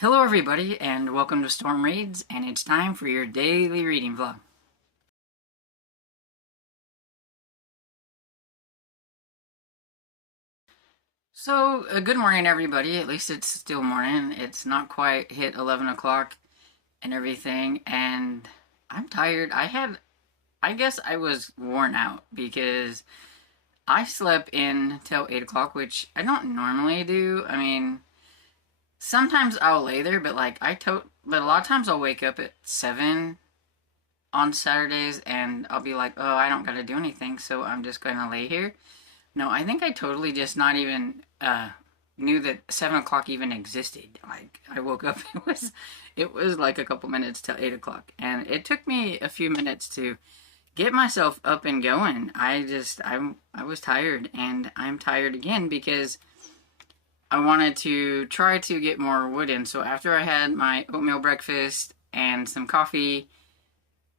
Hello everybody and welcome to Storm Reads, and it's time for your daily reading vlog. So, good morning everybody. At least it's still morning. It's not quite hit 11 o'clock and everything, and I'm tired. I guess I was worn out because I slept in till 8 o'clock, which I don't normally do. I mean, sometimes I'll lay there, but but a lot of times I'll wake up at 7 on Saturdays and I'll be like, oh, I don't gotta do anything, so I'm just gonna lay here. No, I think I totally just not even knew that 7 o'clock even existed. Like, I woke up, it was like a couple minutes till 8 o'clock, and it took me a few minutes to get myself up and going. I was tired, and I'm tired again because I wanted to try to get more wood in. So after I had my oatmeal breakfast and some coffee,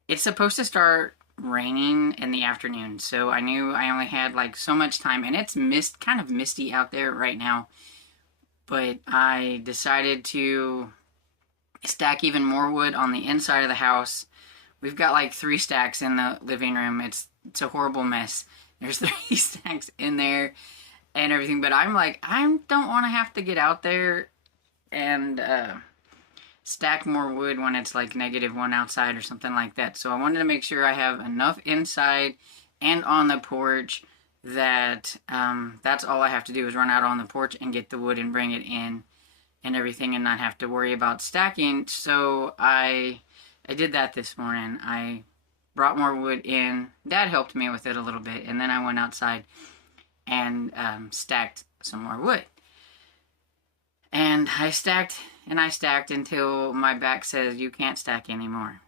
it's supposed to start raining in the afternoon. So I knew I only had like so much time, and it's kind of misty out there right now. But I decided to stack even more wood on the inside of the house. We've got like 3 stacks in the living room. It's a horrible mess. There's 3 stacks in there and everything, but I'm like, I don't want to have to get out there and stack more wood when it's like -1 outside or something like that. So I wanted to make sure I have enough inside and on the porch that that's all I have to do is run out on the porch and get the wood and bring it in and everything, and not have to worry about stacking. So I did that this morning. I brought more wood in. Dad helped me with it a little bit, and then I went outside and stacked some more wood. And I stacked until my back says you can't stack anymore.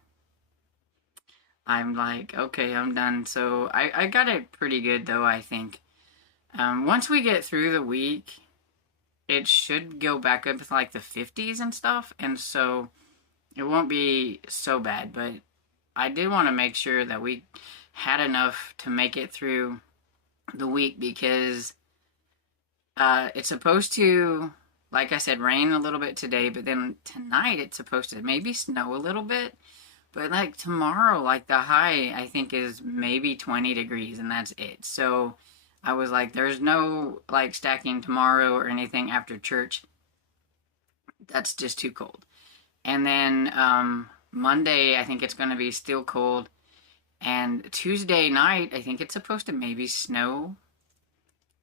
I'm like, okay, I'm done. So I got it pretty good though, I think. Once we get through the week, it should go back up to like the 50s and stuff, and so it won't be so bad. But I did want to make sure that we had enough to make it through the week, because it's supposed to, like I said, rain a little bit today, but then tonight it's supposed to maybe snow a little bit. But like tomorrow, like the high, I think, is maybe 20 degrees, and that's it. So I was like, there's no like stacking tomorrow or anything after church. That's just too cold. And then Monday, I think it's going to be still cold. And Tuesday night, I think it's supposed to maybe snow.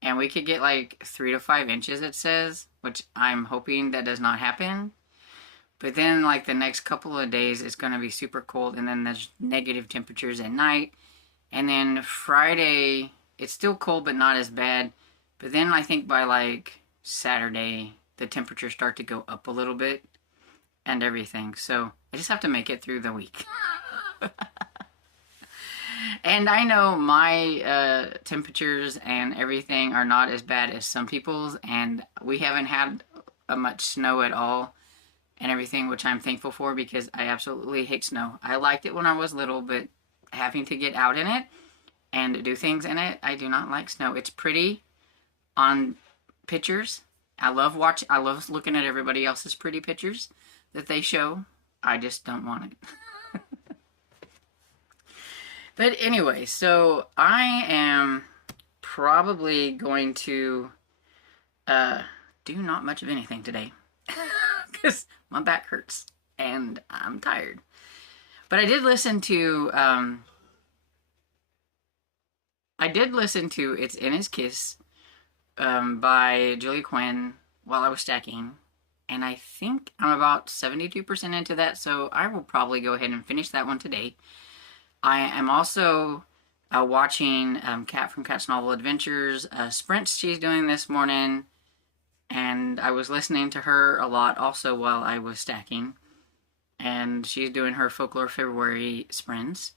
And we could get like 3 to 5 inches, it says, which I'm hoping that does not happen. But then like the next couple of days, it's going to be super cold, and then there's negative temperatures at night. And then Friday, it's still cold, but not as bad. But then I think by like Saturday, the temperatures start to go up a little bit and everything. So I just have to make it through the week. And I know my temperatures and everything are not as bad as some people's, and we haven't had much snow at all and everything, which I'm thankful for, because I absolutely hate snow. I liked it when I was little, but having to get out in it and do things in it, I do not like snow. It's pretty on pictures. I love looking at everybody else's pretty pictures that they show. I just don't want it. But anyway, so I am probably going to do not much of anything today because my back hurts and I'm tired. But I did listen to It's in His Kiss by Julie Quinn while I was stacking, and I think I'm about 72% into that, so I will probably go ahead and finish that one today. I am also watching Kat from Kat's Novel Adventures, sprints she's doing this morning, and I was listening to her a lot also while I was stacking, and she's doing her Folklore February sprints,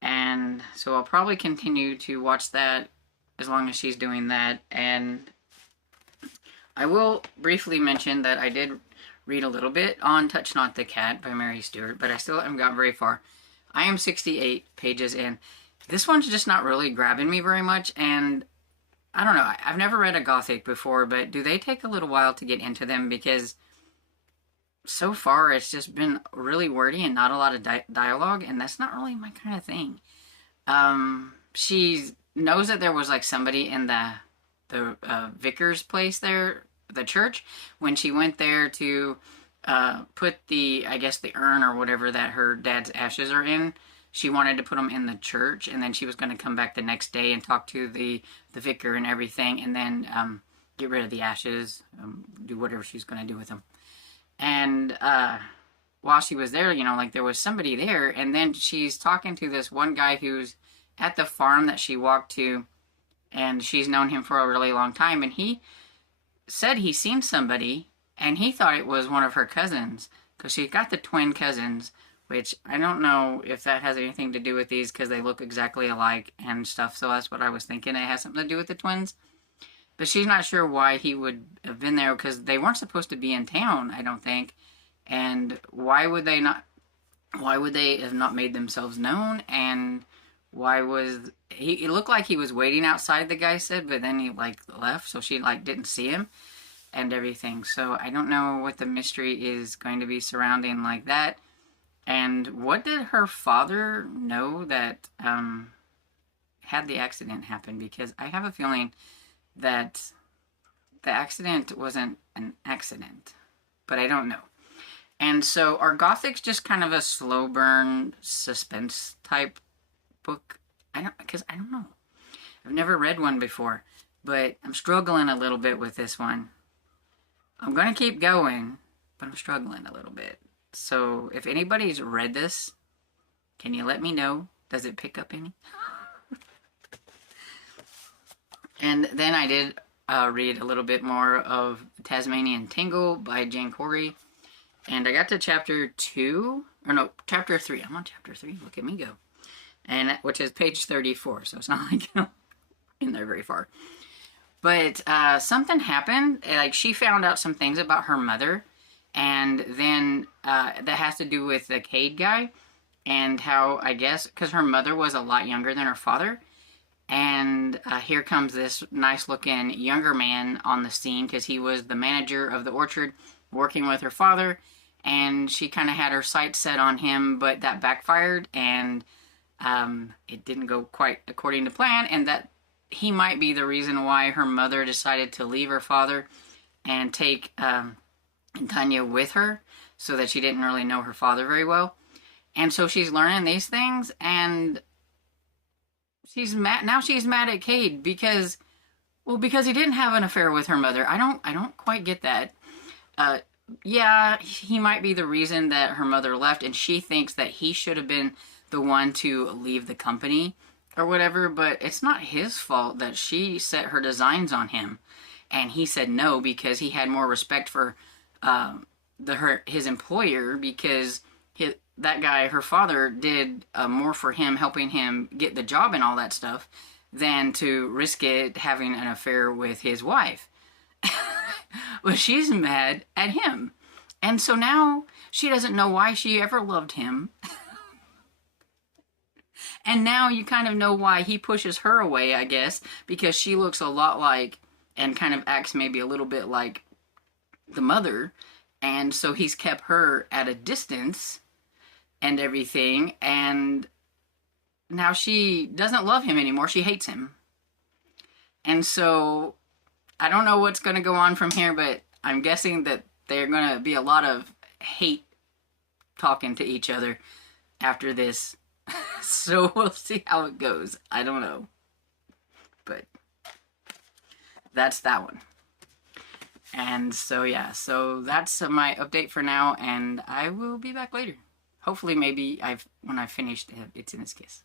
and so I'll probably continue to watch that as long as she's doing that. And I will briefly mention that I did read a little bit on Touch Not the Cat by Mary Stewart, but I still haven't gotten very far. I am 68 pages in. This one's just not really grabbing me very much, and I don't know. I've never read a Gothic before, but do they take a little while to get into them? Because so far it's just been really wordy and not a lot of dialogue, and that's not really my kind of thing. She knows that there was like somebody in the vicar's place there, the church, when she went there to put the, I guess, the urn or whatever that her dad's ashes are in. She wanted to put them in the church, and then she was going to come back the next day and talk to the vicar and everything, and then get rid of the ashes, do whatever she's going to do with them. And while she was there, like there was somebody there, and then she's talking to this one guy who's at the farm that she walked to, and she's known him for a really long time, and he said he seen somebody, and he thought it was one of her cousins, because she got the twin cousins, which I don't know if that has anything to do with these, because they look exactly alike and stuff, so that's what I was thinking. It has something to do with the twins. But she's not sure why he would have been there, because they weren't supposed to be in town, I don't think. And why would they have not made themselves known? And why was he? It looked like he was waiting outside, the guy said, but then he like left, so she like didn't see him and everything. So I don't know what the mystery is going to be surrounding like that. And what did her father know that had the accident happen? Because I have a feeling that the accident wasn't an accident, but I don't know. And so are Gothics just kind of a slow burn suspense type book? I don't know. I've never read one before, but I'm struggling a little bit with this one. I'm going to keep going, but I'm struggling a little bit. So if anybody's read this, can you let me know? Does it pick up any? And then I did read a little bit more of Tasmanian Tingle by Jane Corey. And I got to chapter 2, or no, chapter 3. I'm on chapter 3. Look at me go. And which is page 34, so it's not like in there very far. But something happened. Like, she found out some things about her mother, and then that has to do with the Cade guy, and how, I guess, because her mother was a lot younger than her father, and here comes this nice-looking younger man on the scene, because he was the manager of the orchard, working with her father, and she kind of had her sights set on him, but that backfired, and it didn't go quite according to plan, and that he might be the reason why her mother decided to leave her father and take Tanya with her, so that she didn't really know her father very well. And so she's learning these things, and she's mad. Now she's mad at Cade because he didn't have an affair with her mother. I don't quite get that. Yeah, he might be the reason that her mother left, and she thinks that he should have been the one to leave the company or whatever, but it's not his fault that she set her designs on him, and he said no because he had more respect for his employer, because that guy, her father, did more for him, helping him get the job and all that stuff, than to risk it having an affair with his wife. Well, she's mad at him. And so now she doesn't know why she ever loved him. And now you kind of know why he pushes her away, I guess, because she looks a lot like, and kind of acts maybe a little bit like, the mother. And so he's kept her at a distance and everything. And now she doesn't love him anymore. She hates him. And so I don't know what's going to go on from here, but I'm guessing that there's going to be a lot of hate talking to each other after this. So we'll see how it goes. I don't know. But that's that one. And so yeah, so that's my update for now, and I will be back later. Hopefully maybe when I've finished It's in His Kiss.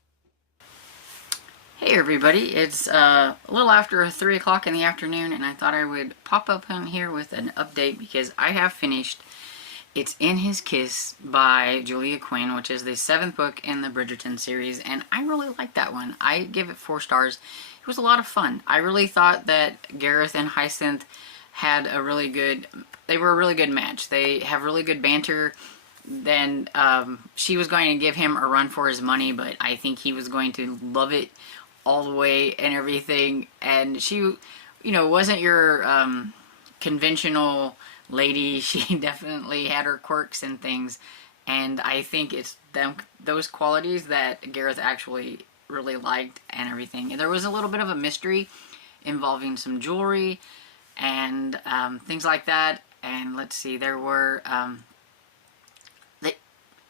Hey everybody, it's a little after 3 o'clock in the afternoon, and I thought I would pop up in here with an update because I have finished It's in His Kiss by Julia Quinn, which is the 7th book in the Bridgerton series, and I really like that one. I give it 4 stars. It was a lot of fun. I really thought that Gareth and Hyacinth had a really good, they were a really good match. They have really good banter. Then she was going to give him a run for his money, but I think he was going to love it all the way and everything. And she, wasn't your conventional lady. She definitely had her quirks and things, and I think it's those qualities that Gareth actually really liked and everything. And there was a little bit of a mystery involving some jewelry and things like that. And let's see, there were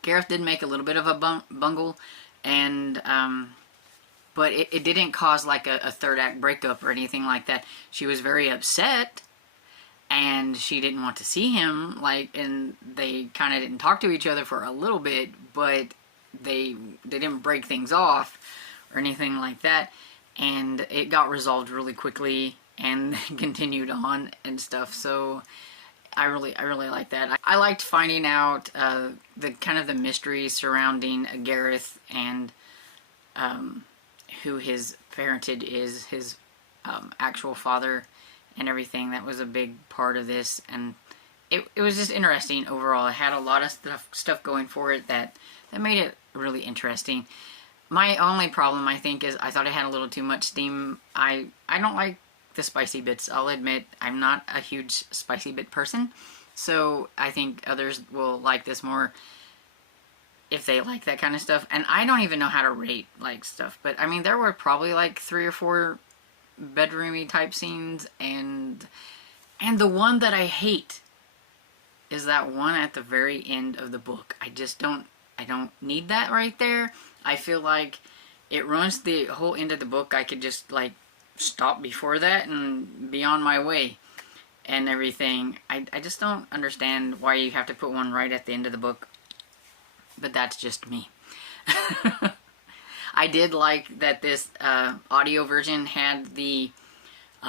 Gareth did make a little bit of a bungle, and but it didn't cause like a third act breakup or anything like that. She was very upset, and she didn't want to see him, like, and they kind of didn't talk to each other for a little bit, but they didn't break things off or anything like that, and it got resolved really quickly and continued on and stuff. So I really like that. I liked finding out the kind of the mystery surrounding Gareth and who his parentage is, his actual father and everything. That was a big part of this, and it was just interesting overall. It had a lot of stuff going for it that made it really interesting. My only problem, I think, is I thought it had a little too much steam. I don't like the spicy bits. I'll admit I'm not a huge spicy bit person, so I think others will like this more if they like that kind of stuff. And I don't even know how to rate like stuff, but I mean there were probably like 3 or 4 bedroomy type scenes, and the one that I hate is that one at the very end of the book. I don't need that right there. I feel like it ruins the whole end of the book. I could just like stop before that and be on my way and everything. I just don't understand why you have to put one right at the end of the book, but that's just me. I did like that this audio version had the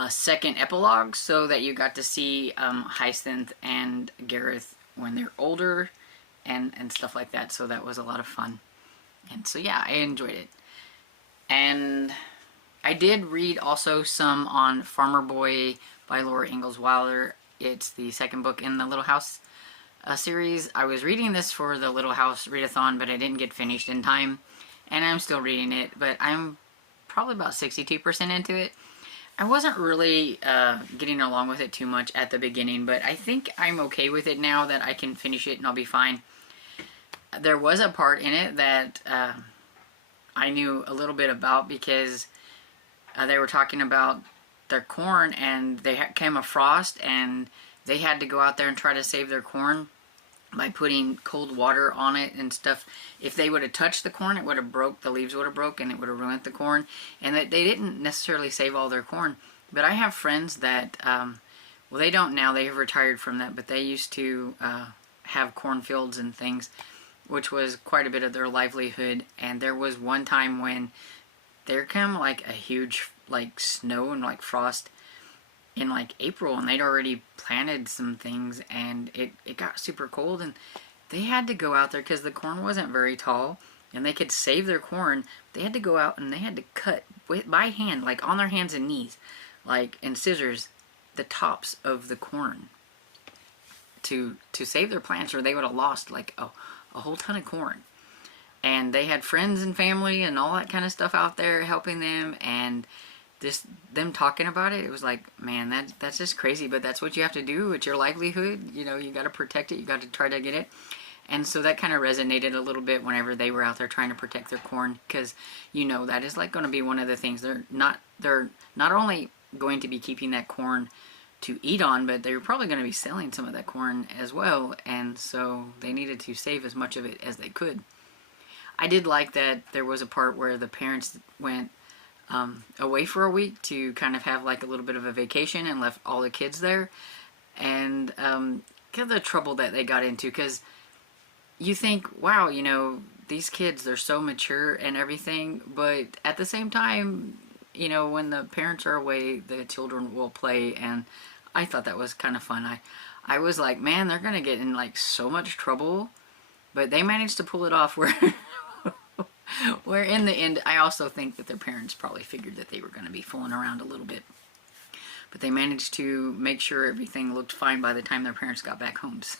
second epilogue, so that you got to see Hyacinth and Gareth when they're older and stuff like that. So that was a lot of fun. And so yeah, I enjoyed it. And I did read also some on Farmer Boy by Laura Ingalls Wilder. It's the second book in the Little House series. I was reading this for the Little House readathon, but I didn't get finished in time. And I'm still reading it, but I'm probably about 62% into it. I wasn't really getting along with it too much at the beginning, but I think I'm okay with it now that I can finish it and I'll be fine. There was a part in it that I knew a little bit about, because they were talking about their corn, and they came a frost, and they had to go out there and try to save their corn by putting cold water on it and stuff. If they would have touched the corn, it would have broke, the leaves would have broke, and it would have ruined the corn. And that they didn't necessarily save all their corn. But I have friends that, well, they don't now, they've retired from that, but they used to have cornfields and things, which was quite a bit of their livelihood. And there was one time when there came like a huge like snow and like frost in like April, and they'd already planted some things, and it got super cold, and they had to go out there because the corn wasn't very tall, and they could save their corn. They had to go out and they had to cut by hand, like on their hands and knees, like, and scissors, the tops of the corn to save their plants, or they would have lost like a whole ton of corn. And they had friends and family and all that kind of stuff out there helping them, and them talking about it, it was like, man, that's just crazy, but that's what you have to do. It's your livelihood, you know, you got to protect it, you got to try to get it. And so that kind of resonated a little bit whenever they were out there trying to protect their corn, because, you know, that is like going to be one of the things. They're not only going to be keeping that corn to eat on, but they're probably going to be selling some of that corn as well, and so they needed to save as much of it as they could. I did like that there was a part where the parents went away for a week to kind of have like a little bit of a vacation, and left all the kids there, and kind of the trouble that they got into, because you think, wow, you know, these kids, they're so mature and everything, but at the same time, you know, when the parents are away, the children will play, and I thought that was kind of fun. I was like, man, they're gonna get in like so much trouble, but they managed to pull it off where where in the end, I also think that their parents probably figured that they were going to be fooling around a little bit. But they managed to make sure everything looked fine by the time their parents got back home. So.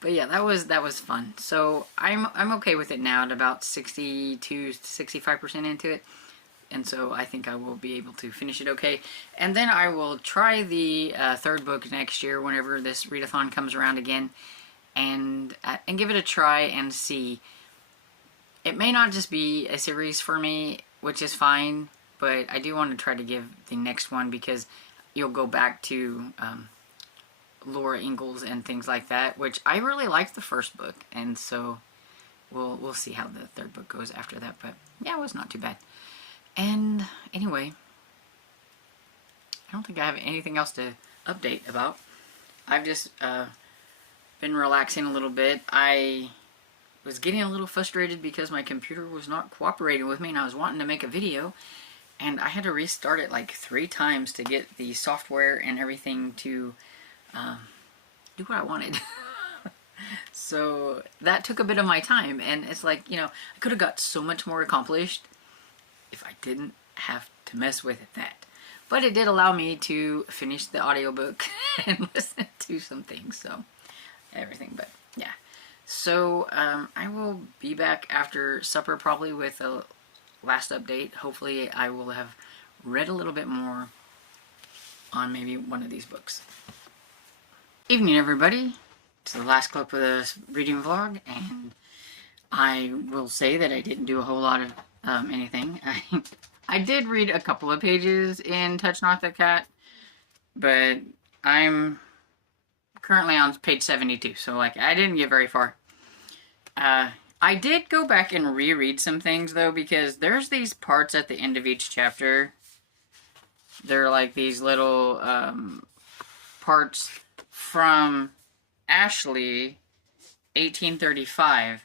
But yeah, that was fun. So I'm okay with it now at about 60 to 65% into it. and so I think I will be able to finish it okay. And then I will try the third book next year whenever this readathon comes around again, and give it a try and see. It may not just be a series for me, which is fine, but I do want to try to give the next one, because you'll go back to Laura Ingalls and things like that, which I really liked the first book, and so we'll see how the third book goes after that. But yeah, it was not too bad. And anyway, I don't think I have anything else to update about. I've just been relaxing a little bit. I was getting a little frustrated because my computer was not cooperating with me, and I was wanting to make a video, and I had to restart it like 3 times to get the software and everything to do what I wanted. So that took a bit of my time, and it's like, you know, I could have got so much more accomplished if I didn't have to mess with that. But it did allow me to finish the audiobook and listen to some things, so everything. But yeah, so I will be back after supper probably with a last update. Hopefully I will have read a little bit more on maybe one of these books. Evening, everybody. It's the last clip of this reading vlog, and I will say that I didn't do a whole lot of anything. I did read a couple of pages in Touch Not the Cat, but I'm currently on page 72, so like I didn't get very far. I did go back and reread some things though, because there's these parts at the end of each chapter. They're like these little parts from Ashley 1835,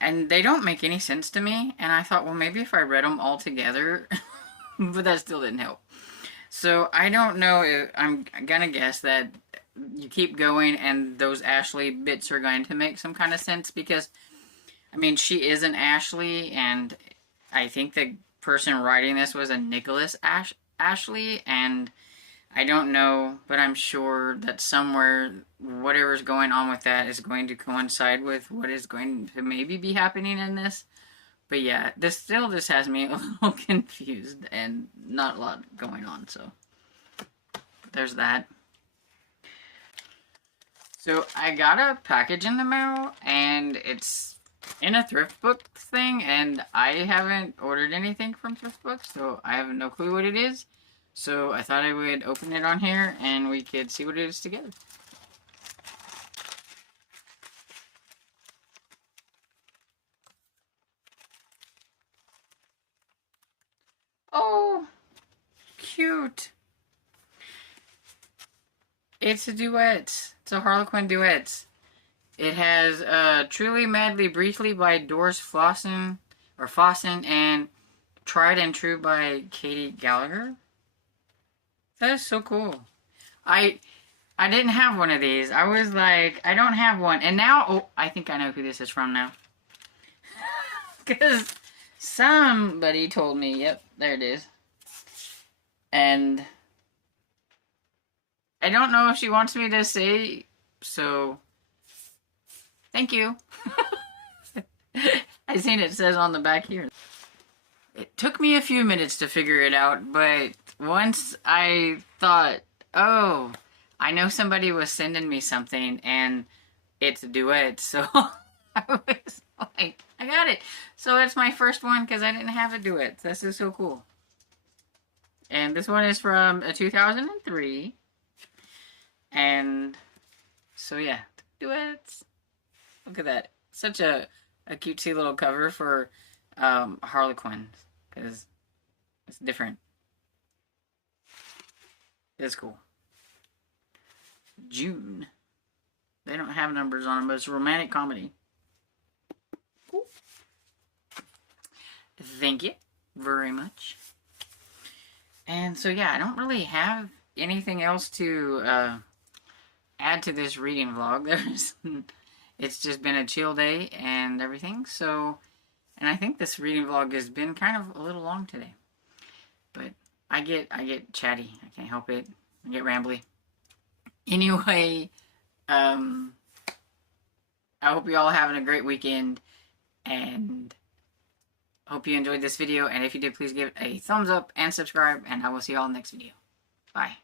and they don't make any sense to me, and I thought, well, maybe if I read them all together, but that still didn't help. So I don't know if, I'm gonna guess that you keep going and those Ashley bits are going to make some kind of sense, because I mean, she is an Ashley, and I think the person writing this was a Nicholas Ashley, and I don't know, but I'm sure that somewhere, whatever's going on with that is going to coincide with what is going to maybe be happening in this. But yeah, this still just has me a little confused and not a lot going on, so there's that. So I got a package in the mail, and it's in a thrift book thing, and I haven't ordered anything from thrift books, so I have no clue what it is. So I thought I would open it on here and we could see what it is together. Oh, cute. It's a duet. It's a Harlequin duet. It has Truly Madly Briefly by Doris Fossen and Tried and True by Katie Gallagher. That is so cool. I didn't have one of these. I was like, I don't have one. And now, oh, I think I know who this is from now. Because somebody told me, yep, there it is. And I don't know if she wants me to say, so thank you. I seen it says on the back here. It took me a few minutes to figure it out, but once I thought, oh, I know somebody was sending me something and it's a duet, so I was like, I got it. So that's my first one because I didn't have a duet. This is so cool. And this one is from 2003. And so yeah, duets. Look at that. Such a cutesy little cover for Harlequin, because it's different. It's cool. June. They don't have numbers on them, but it's a romantic comedy. Cool. Thank you very much. And so yeah, I don't really have anything else to add to this reading vlog. It's just been a chill day and everything, so, and I think this reading vlog has been kind of a little long today, but I get chatty, I can't help it, I get rambly. Anyway, I hope you all having a great weekend, and Hope you enjoyed this video, and if you did, please give it a thumbs up and subscribe, and I will see you all next video. Bye.